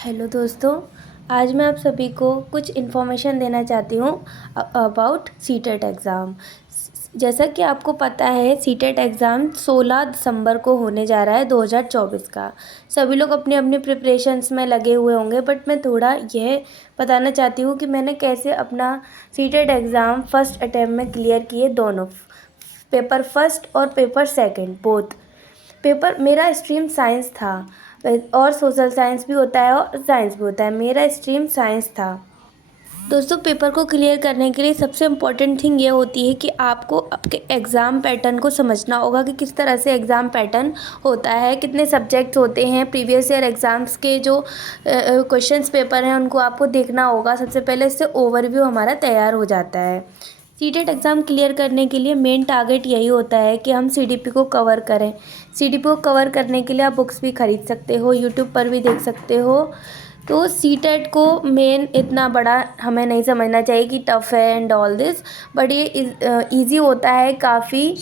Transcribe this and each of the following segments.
Hello दोस्तों, आज मैं आप सभी को कुछ इन्फॉर्मेशन देना चाहती हूँ अबाउट सीटेट एग्ज़ाम। जैसा कि आपको पता है, सीटेट एग्ज़ाम 16 दिसंबर को होने जा रहा है 2024 का। सभी लोग अपनी अपनी प्रिपरेशंस में लगे हुए होंगे, बट मैं थोड़ा यह बताना चाहती हूँ कि मैंने कैसे अपना सीटेट एग्ज़ाम फर्स्ट अटैम्प्ट में क्लियर किए दोनों, पेपर फर्स्ट और पेपर सेकंड बोथ। पेपर मेरा स्ट्रीम साइंस था और सोशल साइंस भी होता है और साइंस भी होता है। मेरा स्ट्रीम साइंस था। दोस्तों, पेपर को क्लियर करने के लिए सबसे इम्पॉर्टेंट थिंग ये होती है कि आपको आपके एग्ज़ाम पैटर्न को समझना होगा कि किस तरह से एग्ज़ाम पैटर्न होता है, कितने सब्जेक्ट्स होते हैं। प्रीवियस ईयर एग्ज़ाम्स के जो क्वेश्चंस पेपर हैं उनको आपको देखना होगा। सबसे पहले इससे ओवरव्यू हमारा तैयार हो जाता है। सीटेट एग्ज़ाम क्लियर करने के लिए मेन टारगेट यही होता है कि हम सीडीपी को कवर करें। सीडीपी को कवर करने के लिए आप बुक्स भी खरीद सकते हो, यूट्यूब पर भी देख सकते हो। तो सीटेट को मेन इतना बड़ा हमें नहीं समझना चाहिए कि टफ़ है एंड ऑल दिस, बट ये ईज़ी होता है काफ़ी,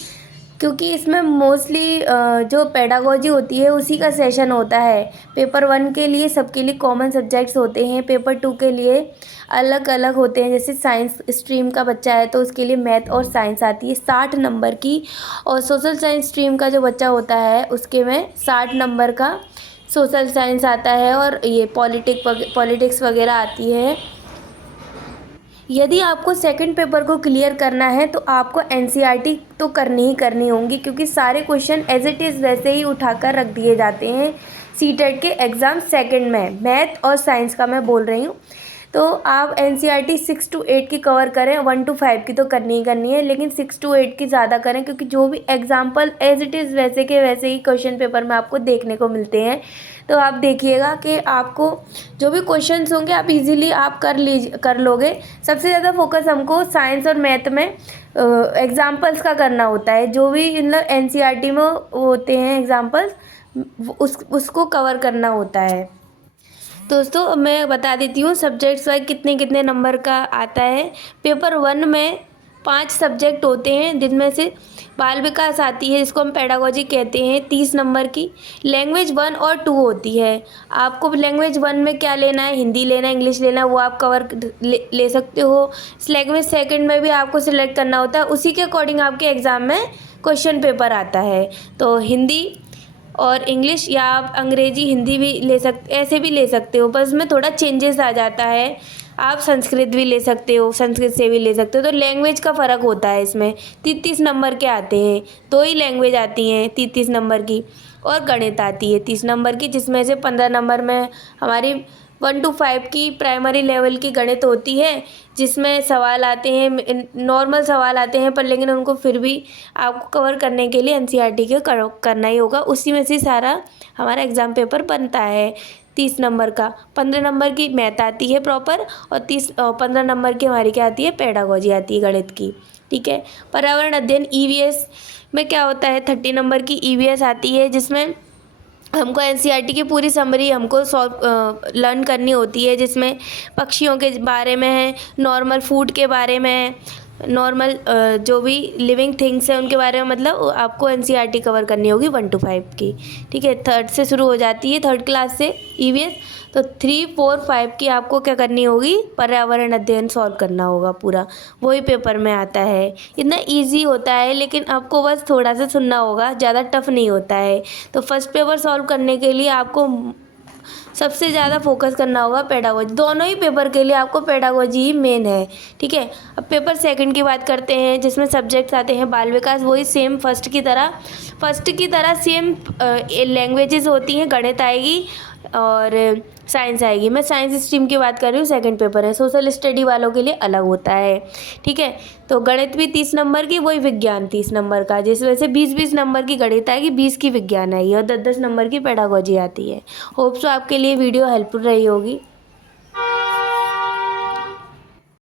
क्योंकि इसमें मोस्टली जो पेडागोजी होती है उसी का सेशन होता है। पेपर 1 के लिए सबके लिए कॉमन सब्जेक्ट्स होते हैं, पेपर 2 के लिए अलग अलग होते हैं। जैसे साइंस स्ट्रीम का बच्चा है तो उसके लिए मैथ और साइंस आती है 60 नंबर की, और सोशल साइंस स्ट्रीम का जो बच्चा होता है उसके में 60 नंबर का सोशल साइंस आता है, और ये पॉलिटिक्स वगैरह आती है। यदि आपको सेकंड पेपर को क्लियर करना है तो आपको एनसीईआरटी तो करनी ही करनी होंगी, क्योंकि सारे क्वेश्चन एज इट इज़ वैसे ही उठाकर रख दिए जाते हैं सीटेट के एग्ज़ाम सेकंड में। मैथ और साइंस का मैं बोल रही हूँ। तो आप एनसीईआरटी 6 to 8 की कवर करें, 1 to 5 की तो करनी ही करनी है, लेकिन 6 to 8 की ज़्यादा करें, क्योंकि जो भी एग्जाम्पल एज इट इज़ वैसे के वैसे ही क्वेश्चन पेपर में आपको देखने को मिलते हैं। तो आप देखिएगा कि आपको जो भी क्वेश्चंस होंगे आप इजीली आप कर लोगे। सबसे ज़्यादा फोकस हमको साइंस और मैथ में एग्जाम्पल्स का करना होता है। जो भी मतलब एनसीईआरटी में होते हैं एग्जाम्पल्स, उसको कवर करना होता है। दोस्तों, मैं बता देती हूँ सब्जेक्ट्स वाइज कितने कितने नंबर का आता है। पेपर 1 में 5 सब्जेक्ट होते हैं, जिनमें से बाल विकास आती है, जिसको हम पेडागोजी कहते हैं, 30 नंबर की। लैंग्वेज 1 और 2 होती है। आपको लैंग्वेज 1 में क्या लेना है, हिंदी लेना है, इंग्लिश लेना है, वो आप कवर ले सकते हो। लैंग्वेज सेकंड में भी आपको सिलेक्ट करना होता है, उसी के अकॉर्डिंग आपके एग्ज़ाम में क्वेश्चन पेपर आता है। तो हिंदी और इंग्लिश, या आप अंग्रेजी हिंदी भी ले सकते, ऐसे भी ले सकते हो, बस में थोड़ा चेंजेस आ जाता है। आप संस्कृत भी ले सकते हो, संस्कृत से भी ले सकते हो। तो लैंग्वेज का फ़र्क होता है इसमें। 33 नंबर के आते हैं, 2 ही लैंग्वेज आती हैं 33 नंबर की, और गणित आती है 30 नंबर की, जिसमें से 15 नंबर में हमारी 1 to 5 की प्राइमरी लेवल की गणित होती है, जिसमें सवाल आते हैं, नॉर्मल सवाल आते हैं, पर लेकिन उनको फिर भी आपको कवर करने के लिए एनसीईआरटी के करना ही होगा। उसी में से सारा हमारा एग्ज़ाम पेपर बनता है 30 नंबर का। 15 नंबर की मैथ आती है प्रॉपर, और 15 नंबर की हमारी क्या आती है, पेडागोजी आती है गणित की। ठीक है। पर्यावरण अध्ययन ईवीएस में क्या होता है, 30 नंबर की ईवीएस आती है, जिसमें हमको एनसीईआरटी की पूरी समरी हमको लर्न करनी होती है, जिसमें पक्षियों के बारे में है, नॉर्मल फूड के बारे में है, नॉर्मल जो भी लिविंग थिंग्स हैं उनके बारे में, मतलब आपको एनसीईआरटी कवर करनी होगी 1 to 5 की। ठीक है। थर्ड से शुरू हो जाती है, थर्ड क्लास से ईवीएस। तो 3, 4, 5 की आपको क्या करनी होगी, पर्यावरण अध्ययन सॉल्व करना होगा पूरा, वही पेपर में आता है। इतना इजी होता है, लेकिन आपको बस थोड़ा सा सुनना होगा, ज़्यादा टफ नहीं होता है। तो फर्स्ट पेपर सॉल्व करने के लिए आपको सबसे ज़्यादा फोकस करना होगा पेडागोजी। दोनों ही पेपर के लिए आपको पेडागोजी ही मेन है। ठीक है। अब पेपर सेकंड की बात करते हैं, जिसमें सब्जेक्ट्स आते हैं बाल विकास, वही सेम फर्स्ट की तरह सेम लैंग्वेजेस होती हैं। गणित आएगी और साइंस आएगी। मैं साइंस स्ट्रीम की बात कर रही हूँ, सेकंड पेपर है। सोशल स्टडी वालों के लिए अलग होता है। ठीक है। तो गणित भी 30 नंबर की, वही विज्ञान 30 नंबर का, जिस वजह से 20-20 नंबर की गणित आएगी, 20 की विज्ञान आएगी, और 10-10 नंबर की पेडागोजी आती है। होप सो आपके लिए वीडियो हेल्पफुल रही होगी।